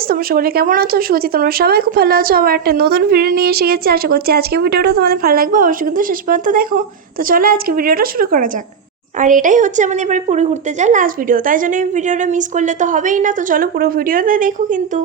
Guys তোমরা সকলে কেমন আছো? শুনছি তোমরা সবাই খুব ভালো আছো। আবার একটা নতুন ভিডিও নিয়ে এসে গেছি। আশা করছি আজকে ভিডিওটা তোমাদের ভালো লাগবে। অবশ্যই কিন্তু শেষ পর্যন্ত দেখো। তো চলো আজকে ভিডিওটা শুরু করা যাক। আর এটাই হচ্ছে আমাদের এবারে পুরো ঘুরতে যাওয়ার লাস্ট ভিডিও তাই জন্য এই ভিডিওটা মিস করলে তো হবেই না। তো চলো পুরো ভিডিওটা দেখো কিন্তু।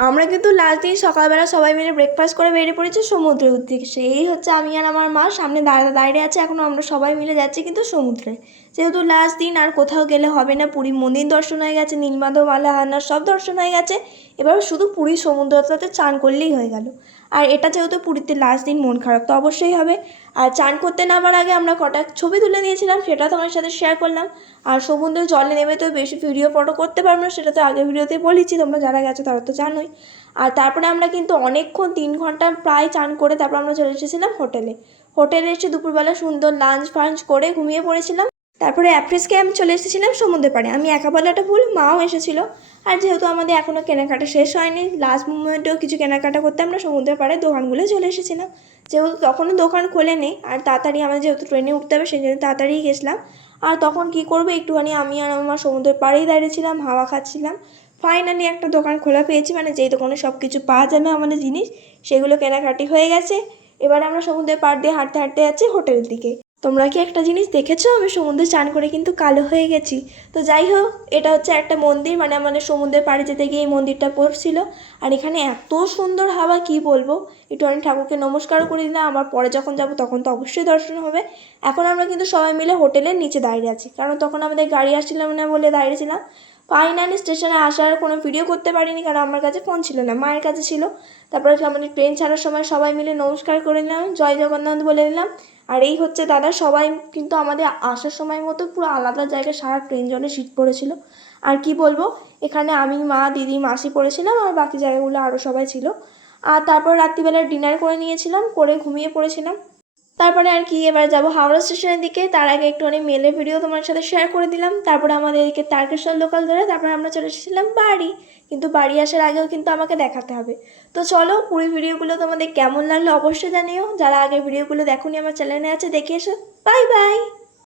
আমরা কিন্তু লাস্ট দিন সকালবেলা সবাই মিলে ব্রেকফাস্ট করে বেরিয়ে পড়েছি সমুদ্রের উদ্দেশ্যে এই হচ্ছে আমি আর আমার মা সামনে দাঁড়া, দাঁড়িয়ে আছে, এখন আমরা সবাই মিলে যাচ্ছি কিন্তু সমুদ্রে। যেহেতু লাস্ট দিন আর কোথাও গেলে হবে না, পুরী মন্দির দর্শন হয়ে গেছে, নীলমাধব, আলাহান্নার সব দর্শন হয়ে গেছে, এবার শুধু পুরী সমুদ্রটাতে চান করলেই হয়ে গেল। আর এটা যেহেতু পুরীতে লাস্ট দিন মন খারাপ, তো অবশ্যই হবে। আর চান করতে নামার আগে আমরা কটা ছবি তুলে নিয়েছিলাম, সেটা তোমার সাথে শেয়ার করলাম। আর সমুদ্রে জলে নেমে তো বেশি ভিডিও ফটো করতে পারব না, সেটা তো আগের ভিডিওতে বলেছি, তোমরা যারা গেছো তারা তো জানোই। আর তারপরে আমরা কিন্তু অনেকক্ষণ, তিন ঘণ্টা প্রায় চান করে তারপর আমরা চলে এসেছিলাম হোটেলে। হোটেলে এসে দুপুরবেলা সুন্দর লাঞ্চ ফাঞ্চ করে ঘুমিয়ে পড়েছিলাম। তারপরে অ্যাপ্রেসকে আমি চলে এসেছিলাম সমুদ্রে পাড়ে। আমি একা বলাটা ভুল, মাও এসেছিল। আর যেহেতু আমাদের এখনও কেনাকাটা শেষ হয়নি লাস্ট মুমেন্টেও কিছু কেনাকাটা করতে আমরা সমুদ্রের পাড়ে দোকানগুলো চলে এসেছিলাম। যেহেতু তখনও দোকান খোলে নেই, আর তাড়াতাড়ি আমাদের যেহেতু ট্রেনে উঠতে হবে, সেই জন্য তাড়াতাড়ি গেছিলাম। আর তখন কি করব, একটুখানি আমি আর আমার সমুদ্রের পাড়েই দাঁড়িয়েছিলাম হাওয়া খাচ্ছিলাম। ফাইনালি একটা দোকান খোলা পেয়েছি মানে যেই দোকানে সব কিছু পাওয়া যাবে আমাদের জিনিস, সেগুলো কেনাকাটি হয়ে গেছে। এবার আমরা সমুদ্রের পাড় দিয়ে হাঁটতে হাঁটতে যাচ্ছি হোটেলের দিকে। তোমরা কি একটা জিনিস দেখেছ? আমি সমুদ্রে চান করে কিন্তু কালো হয়ে গেছি। তো যাই হোক, এটা হচ্ছে একটা মন্দির মানে আমাদের সমুদ্রের পাড়ে যেতে গিয়ে এই মন্দিরটা পড়ছিল। আর এখানে এত সুন্দর হাওয়া, কি বলব? একটু আমি ঠাকুরকে নমস্কারও করে দিলাম। আবার পরে যখন যাব, তখন তো অবশ্যই দর্শন হবে। এখন আমরা কিন্তু সবাই মিলে হোটেলের নিচে দাঁড়িয়ে আছি। কারণ তখন আমাদের গাড়ি আসছিলাম না বলে দাঁড়িয়েছিলাম ফাইনালি স্টেশনে আসার কোনো ভিডিও করতে পারিনি, কারণ আমার কাছে ফোন ছিল না, মায়ের কাছে ছিল। তারপরে আমাদের ট্রেন ছাড়ার সময় সবাই মিলে নমস্কার করে নিলাম, জয় জগন্নাথ বলে নিলাম আর এই হচ্ছে দাদা, সবাই কিন্তু আমাদের আসার সময় মতো পুরো আলাদা জায়গায় সারা ট্রেন জলে সিট পড়েছিল। আর কি বলব, এখানে আমি, মা, দিদি, মাসি পড়েছিলাম, আর বাকি জায়গাগুলো আরও সবাই ছিল। আর তারপর রাত্রিবেলা ডিনার করে নিয়েছিলাম, করে ঘুমিয়ে পড়েছিলাম। তারপরে আর কি, এবার যাব হাওড়া স্টেশনের দিকে। তার আগে একটুখানি মেলে ভিডিও তোমার সাথে শেয়ার করে দিলাম। তারপরে আমাদের এদিকে তারকেশ্বর লোকাল ধরে তারপরে আমরা চলে এসেছিলাম বাড়ি। কিন্তু বাড়ি আসার আগেও কিন্তু আমাকে দেখাতে হবে। তো চলো পুরো ভিডিওগুলো তোমাদের কেমন লাগল অবশ্যই জানিও। যারা আগে ভিডিওগুলো দেখোনি আমার চ্যানেলে আছে, দেখে এসো। Bye bye